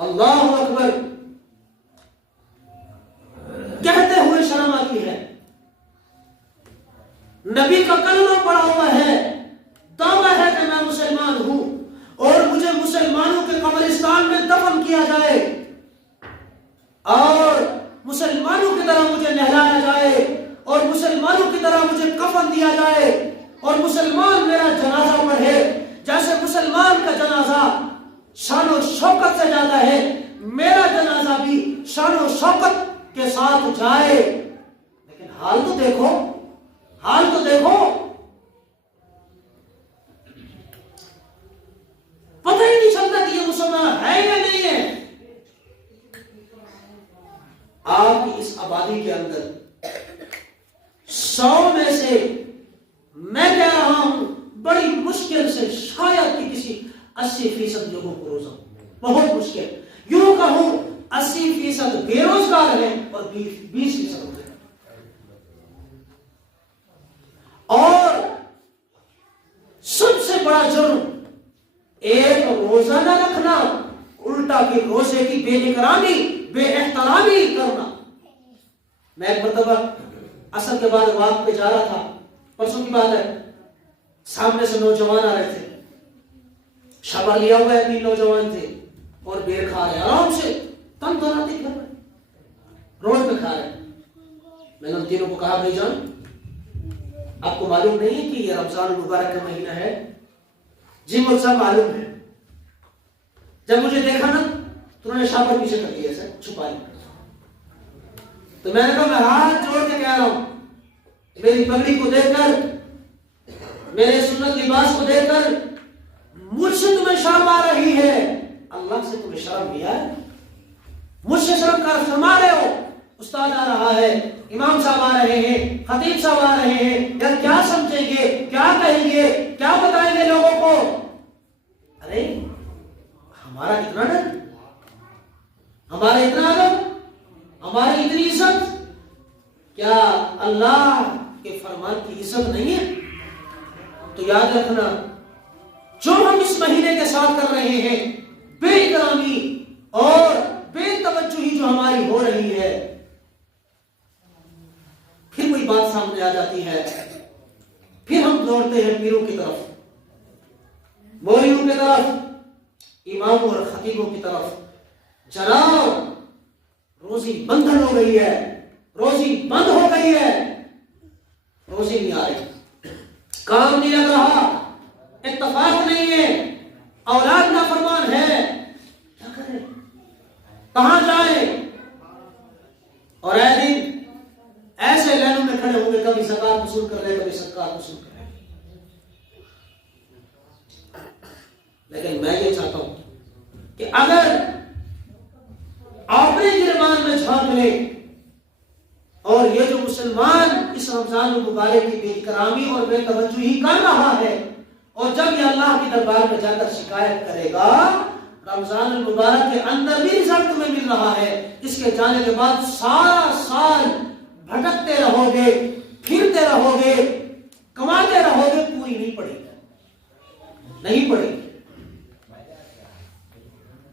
اللہ اکبر کہتے ہوئے شرم آتی ہے. نبی کا کلمہ پڑھا ہوا ہے، دعویٰ ہے کہ میں مسلمان ہوں اور مجھے مسلمانوں کے قبرستان میں دفن کیا جائے اور مسلمانوں کی طرح مجھے نہلایا جائے اور مسلمانوں کی طرح مجھے کفن دیا جائے اور مسلمان میرا جنازہ پڑھے. جیسے مسلمان کا جنازہ شان و شوکت سے جاتا ہے، میرا جنازہ بھی شان و شوکت کے ساتھ جائے. لیکن حال تو دیکھو، حال تو دیکھو، پتہ ہی نہیں چلتا کہ یہ مسلمان ہے یا نہیں ہے. آپ کی اس آبادی کے اندر 100 میں سے میں کہہ رہا ہوں بڑی مشکل سے شاید کہ کسی 80% لوگوں کو روزہ، بہت مشکل، یوں کہوں 80% بے روزگار ہیں اور 20% ہوتے ہیں. اور سب سے بڑا جرم ایک روزہ نہ رکھنا، الٹا کہ روزے کی بے نگرانی، بے احترامی کرنا. میں ایک مرتبہ عصر کے بعد واک پہ جا رہا تھا، پرسوں کی بات ہے، سامنے سے نوجوان آ رہے تھے، شبر لیا ہوا ہے، 3 نوجوان تھے اور بیر کھا رہے آرام سے، تن تناتے گھر میں روڈ پہ کھا رہے. میں نے ان تینوں کو کہا بھائی جان آپ کو معلوم نہیں ہے کہ یہ رمضان المبارک کا مہینہ ہے؟ جی مجھے سب معلوم ہے. جب مجھے دیکھا نا تو انہوں نے شاپر پیچھے کر دیا ایسے چھپا لیا. تو میں نے کہا میں ہاتھ جوڑ کے کہہ رہا ہوں، میری پگڑی کو دیکھ کر، میرے سنت لباس کو دیکھ کر مجھ سے تمہیں شرم آ رہی ہے، اللہ سے تمہیں شرم نہیں آئے؟ مجھ سے شرم کر فرما رہے ہو؟ استاد آ رہا ہے، امام صاحب آ رہے ہیں، خطیب صاحب آ رہے ہیں، یار کیا سمجھیں گے، کیا کہیں گے، کیا بتائیں گے لوگوں کو؟ ارے ہمارا اتنا ڈر، ہمارا اتنا ادب، ہماری اتنی عزت، کیا اللہ کے فرمان کی عزت نہیں ہے؟ تو یاد رکھنا جو ہم اس مہینے کے ساتھ کر رہے ہیں، بے احترامی اور بے توجہی جو ہماری ہو رہی ہے، پھر کوئی بات سامنے آ جاتی ہے، پھر ہم دوڑتے ہیں پیروں کی طرف، مولیوں کی طرف، اماموں اور خطیبوں کی طرف. جناب روزی بندھن ہو گئی ہے، روزی بند ہو گئی ہے، روزی نہیں آ رہی، کام نہیں لگ رہا، اتفاق نہیں ہے، اولاد نافرمان ہے، کیا کریں، کہاں جائیں؟ اور اے دن ایسے لائنوں میں کھڑے ہوں گے، کبھی زکات وصول کر لے، کبھی صدقات وصول کر لے. لیکن میں یہ چاہتا ہوں کہ اگر اپنے گربان میں جھانک لے اور یہ جو مسلمان اس رمضان المبارک کی بے احترامی اور بے توجہی کر رہا ہے، اور جب یہ اللہ کے دربار میں جا کر شکایت کرے گا، رمضان المبارک کے اندر بھی رزلٹ تمہیں مل رہا ہے، اس کے جانے کے بعد سارا سال بھٹکتے رہو گے، پھرتے رہو گے، کماتے رہو گے، پوری نہیں پڑے گی، نہیں پڑے گی.